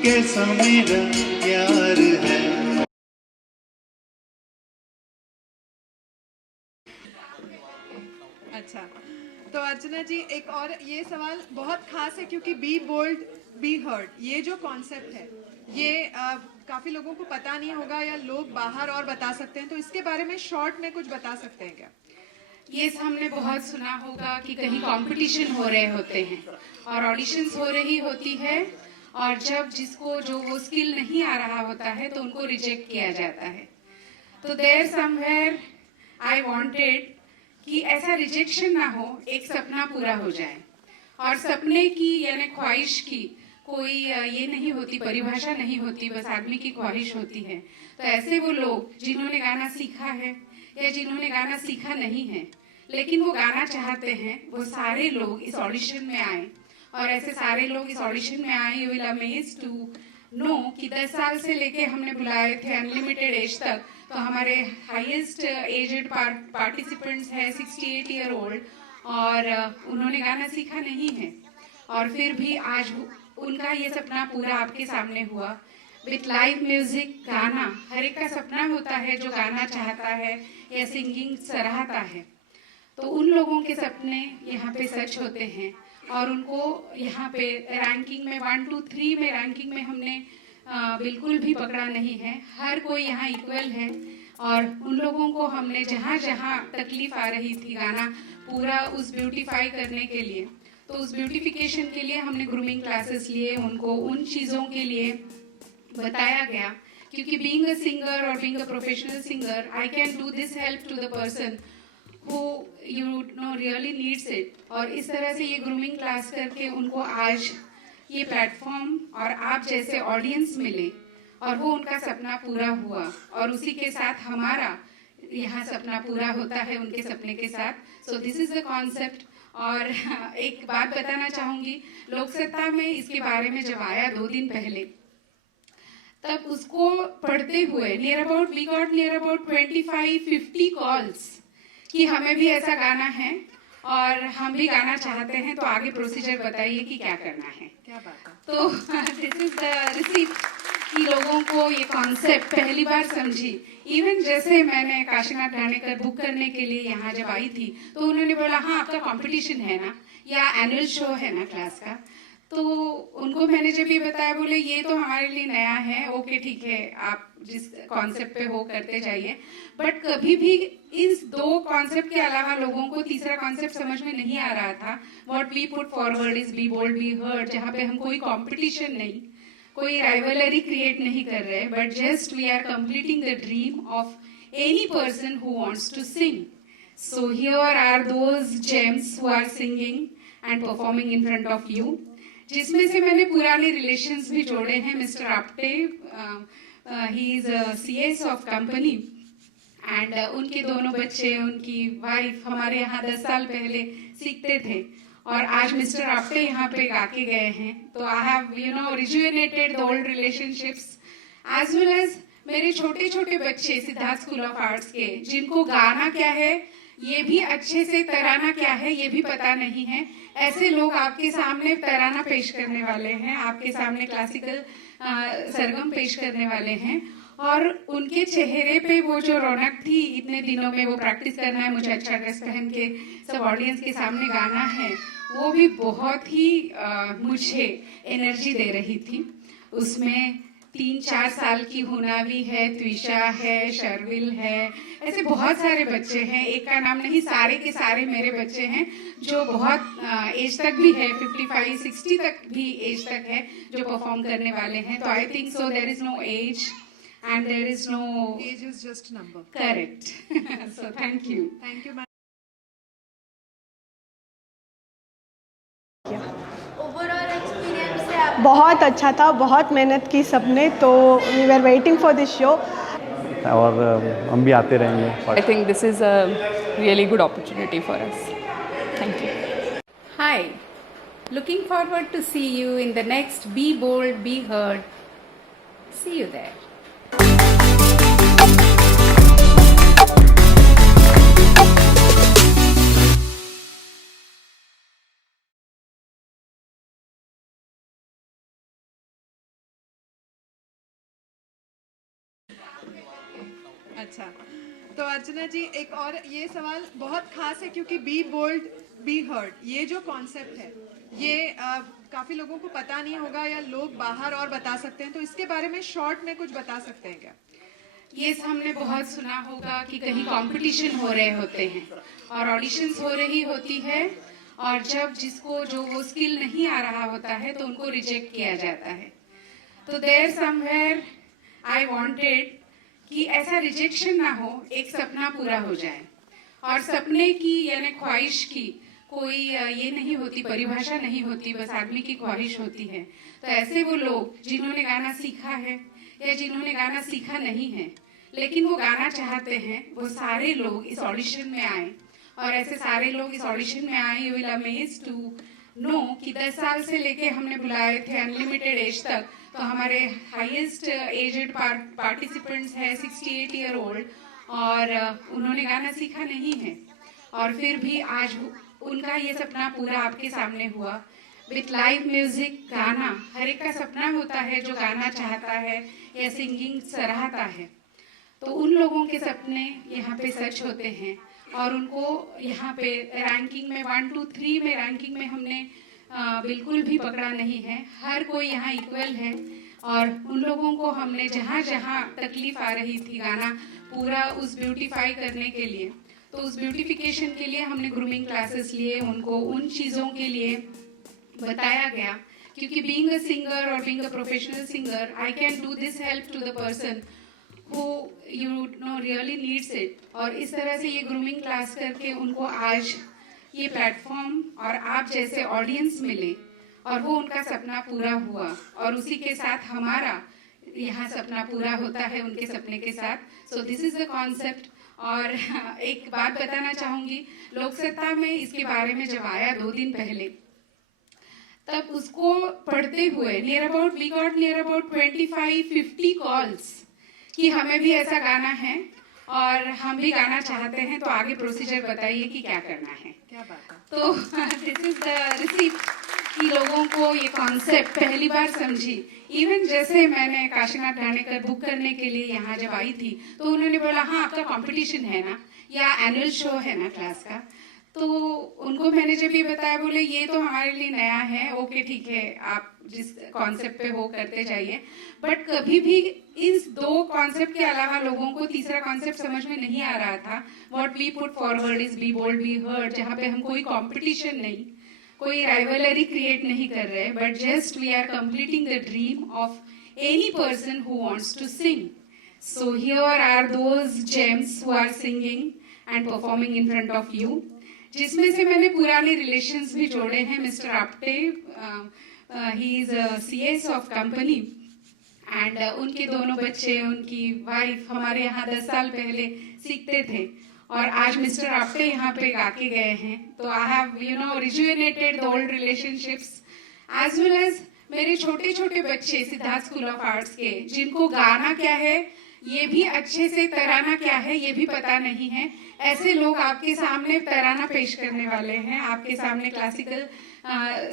कैसा मेरा प्यार है। अच्छा, तो अर्चना जी एक और ये सवाल बहुत खास है क्योंकि बी बोल्ड बी हर्ड ये जो कॉन्सेप्ट है ये काफी लोगों को पता नहीं होगा या लोग बाहर और बता सकते हैं, तो इसके बारे में शॉर्ट में कुछ बता सकते हैं क्या? ये हमने बहुत सुना होगा कि कहीं कंपटीशन हो रहे होते हैं और ऑडिशंस हो रही होती है और जब जिसको जो वो स्किल नहीं आ रहा होता है तो उनको रिजेक्ट किया जाता है। तो देयर समवेयर आई वांटेड कि ऐसा रिजेक्शन ना हो, एक सपना पूरा हो जाए। और सपने की यानी ख्वाहिश की कोई ये नहीं होती, परिभाषा नहीं होती, बस आदमी की ख्वाहिश होती है। तो ऐसे वो लोग जिन्होंने गाना सीखा है या जिन्होंने गाना सीखा नहीं है लेकिन वो गाना चाहते हैं, वो सारे लोग इस ऑडिशन में आए। और ऐसे सारे लोग इस ऑडिशन में आए, you will amaze to know कि 10 साल से लेके हमने बुलाए थे अनलिमिटेड एज तक, तो हमारे हाईएस्ट एजेड पार्टिसिपेंट्स है 68 ईयर ओल्ड और उन्होंने गाना सीखा नहीं है और फिर भी आज उनका ये सपना पूरा आपके सामने हुआ विथ लाइव म्यूजिक। गाना हर एक का सपना होता है जो गाना चाहता है या सिंगिंग सराहता है, तो उन लोगों के सपने यहाँ पे सच होते हैं और उनको यहाँ पे रैंकिंग में 1 2 3 में रैंकिंग में हमने बिल्कुल भी पकड़ा नहीं है। हर कोई यहाँ इक्वल है और उन लोगों को हमने जहाँ जहाँ तकलीफ आ रही थी गाना पूरा उस ब्यूटीफाई करने के लिए, तो उस ब्यूटिफिकेशन के लिए हमने ग्रूमिंग क्लासेस लिए, उनको उन चीज़ों के लिए बताया गया। क्योंकि बीइंग अ सिंगर और being a professional singer I can do this help to the person who you know really needs it। और इस तरह से ये ग्रूमिंग क्लास करके उनको आज ये प्लेटफॉर्म और आप जैसे ऑडियंस मिले और वो उनका सपना पूरा हुआ और उसी के साथ हमारा यहाँ सपना पूरा होता है उनके सपने के साथ। So this is the concept. और एक बात बताना चाहूँगी, लोकसत्ता में इसके बारे में जब आया 2 दिन पहले, तब उसको पढ़ते हुए we got near about 25-50 calls कि हमें भी ऐसा गाना है और हम भी गाना चाहते हैं, तो आगे प्रोसीजर बताइए कि क्या करना है। क्या बात है। तो दिस इज द रिसीप्ट कि लोगों को ये कॉन्सेप्ट पहली बार समझी। इवन जैसे मैंने काशीनाथ ढाणेकर बुक करने के लिए यहाँ जब आई थी तो उन्होंने बोला हाँ आपका कंपटीशन है ना या एनुअल शो है ना क्लास का, तो उनको मैंने जब ये बताया बोले ये तो हमारे लिए नया है, ओके ठीक है आप जिस कॉन्सेप्ट पे हो करते जाइए। बट कभी भी इस 2 कॉन्सेप्ट के अलावा लोगों को तीसरा कॉन्सेप्ट समझ में नहीं आ रहा था। What we put forward is be bold be heard, जहाँ पे हम कोई कॉम्पिटिशन नहीं, कोई राइवलरी क्रिएट नहीं कर रहे, but just we are completing the dream of any person who wants to sing. So here are those gems who are singing and performing in front of you, जिसमें से मैंने पुराने relations भी जोड़े हैं। Mister Apte, he is CS of company and उनके दोनों बच्चे, उनकी वाइफ हमारे यहाँ 10 साल पहले सीखते थे और आज मिस्टर आप्टे यहाँ पे गा के गए हैं। तो I have rejuvenated the old relationships as well as मेरे छोटे छोटे बच्चे सिद्धार्थ स्कूल ऑफ आर्ट्स के, जिनको गाना क्या है ये भी अच्छे से, तराना क्या है ये भी पता नहीं है। ऐसे लोग आपके सामने तराना पेश करने वाले हैं, आपके सामने क्लासिकल सरगम पेश करने वाले हैं और उनके चेहरे पे वो जो रौनक थी, इतने दिनों में वो प्रैक्टिस करना है, मुझे अच्छा ड्रेस पहन के सब ऑडियंस के सामने गाना है, वो भी बहुत ही मुझे एनर्जी दे रही थी। उसमें 3-4 साल की हुनावी है, त्विशा है, शर्विल है, ऐसे बहुत सारे बच्चे हैं, एक का नाम नहीं, सारे के सारे मेरे बच्चे हैं जो बहुत एज तक भी है, 55-60 तक भी एज तक है जो परफॉर्म करने वाले हैं। तो I think so there is no age and there is no Age is just a number. correct. So thank you. Thank you, ma'am. Overall experience से आप बहुत अच्छा था, बहुत मेहनत की सबने, तो we were waiting for this show. और हम भी आते रहेंगे। I think this is a really good opportunity for us. Thank you. Hi. Looking forward to see you in the next Be Bold, Be Heard. See you there. अच्छा, तो अर्चना जी, एक और ये सवाल बहुत खास है क्योंकि बी बोल्ड बी हर्ड, ये जो कॉन्सेप्ट है, ये काफी लोगों को पता नहीं होगा या लोग बाहर और बता सकते हैं, तो इसके बारे में शॉर्ट में कुछ बता सकते हैं क्या? ये हमने बहुत सुना होगा कि कहीं कंपटीशन हो रहे होते हैं और ऑडिशंस हो रही होती है, और जब जिसको जो वो स्किल नहीं आ रहा होता है तो उनको रिजेक्ट किया जाता है। तो देयर समवेयर आई वांटेड कि ऐसा रिजेक्शन ना हो, एक सपना पूरा हो जाए। और सपने की यानी ख्वाहिश की कोई ये नहीं होती, परिभाषा नहीं होती, बस आदमी की ख्वाहिश होती है। तो ऐसे वो लोग जिन्होंने गाना सीखा है या जिन्होंने गाना सीखा नहीं है लेकिन वो गाना चाहते हैं, वो सारे लोग इस ऑडिशन में आए। और ऐसे सारे लोग इस ऑडिशन में आए, you will amaze to know कि 10 साल से लेके हमने बुलाए थे अनलिमिटेड एज तक, तो हमारे हाईएस्ट एजेड पार्टिसिपेंट्स है 68 ईयर ओल्ड, और उन्होंने गाना सीखा नहीं है, और फिर भी आज उनका ये सपना पूरा आपके सामने हुआ विथ लाइव म्यूजिक। गाना हर एक का सपना होता है जो गाना चाहता है या सिंगिंग सराहता है, तो उन लोगों के सपने यहाँ पे सच होते हैं। और उनको यहाँ पे रैंकिंग में 1, 2, 3 में रैंकिंग में हमने बिल्कुल भी पकड़ा नहीं है, हर कोई यहाँ इक्वल है। और उन लोगों को हमने जहाँ जहाँ तकलीफ आ रही थी गाना पूरा उस ब्यूटीफाई करने के लिए, तो उस ब्यूटिफिकेशन के लिए हमने ग्रूमिंग क्लासेस लिए, उनको उन चीज़ों के लिए बताया गया, क्योंकि बीइंग अ सिंगर और being a professional singer I can do this help to the person who you know really needs it। और इस तरह से ये ग्रूमिंग क्लास करके उनको आज ये प्लेटफॉर्म और आप जैसे ऑडियंस मिले और वो उनका सपना पूरा हुआ, और उसी के साथ हमारा यहाँ सपना पूरा होता है उनके सपने के साथ। So this is the concept. और एक बात बताना चाहूँगी, लोकसत्ता में इसके बारे में जब आया 2 दिन पहले, तब उसको पढ़ते हुए we got near about 25-50 calls कि हमें भी ऐसा गाना है और हम भी गाना चाहते हैं, तो आगे प्रोसीजर बताइए कि क्या करना है। क्या बात है। तो दिस इज द रिसीप्ट कि लोगों को ये कॉन्सेप्ट पहली बार समझी। इवन जैसे मैंने काशीनाथ ढाणेकर बुक करने के लिए यहाँ जब आई थी, तो उन्होंने बोला हाँ आपका कंपटीशन है ना, या एनुअल शो है ना क्लास का। तो उनको मैंने जब ये बताया, बोले ये तो हमारे लिए नया है, ओके ठीक है, आप जिस कॉन्सेप्ट पे हो करते जाइए। बट कभी भी इस 2 कॉन्सेप्ट के अलावा लोगों को तीसरा कॉन्सेप्ट समझ में नहीं आ रहा था। What we put forward is be bold be heard, जहाँ पे हम कोई कंपटीशन नहीं, कोई राइवलरी क्रिएट नहीं कर रहे, but just we are completing the dream of any person who wants to sing. So here are those gems who are singing and performing in front of you, जिसमें से मैंने पुराने relations भी जोड़े हैं। Mister Apte, he is CS of company, and उनके दोनों बच्चे, उनकी वाइफ हमारे यहाँ 10 साल पहले सीखते थे, और आज मिस्टर आप्टे यहाँ पे गा के गए हैं। तो I have rejuvenated the old relationships, as well as मेरे छोटे छोटे बच्चे सिद्धार्थ स्कूल ऑफ आर्ट्स के, जिनको गाना क्या है ये भी अच्छे से, तराना क्या है ये भी पता नहीं है। ऐसे लोग आपके सामने तराना पेश करने वाले हैं, आपके सामने क्लासिकल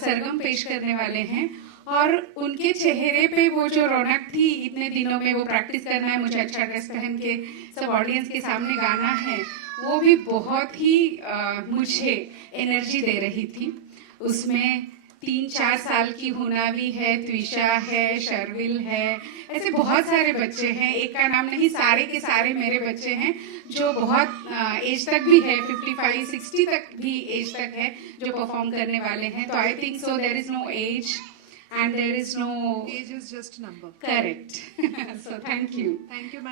सरगम पेश करने वाले हैं। और उनके चेहरे पे वो जो रौनक थी, इतने दिनों में वो प्रैक्टिस करना है, मुझे अच्छा ड्रेस पहन के सब ऑडियंस के सामने गाना है, वो भी बहुत ही मुझे एनर्जी दे रही थी। उसमें 3-4 साल की हुनावी है, त्विशा है, शर्विल है, ऐसे बहुत सारे बच्चे हैं, एक का नाम नहीं, सारे के सारे मेरे बच्चे हैं जो बहुत एज तक भी है, 55-60 तक भी एज तक है जो परफॉर्म करने वाले हैं। तो I think so there is no age and there is no Age is just a number. correct. So thank you. Thank you, ma'am.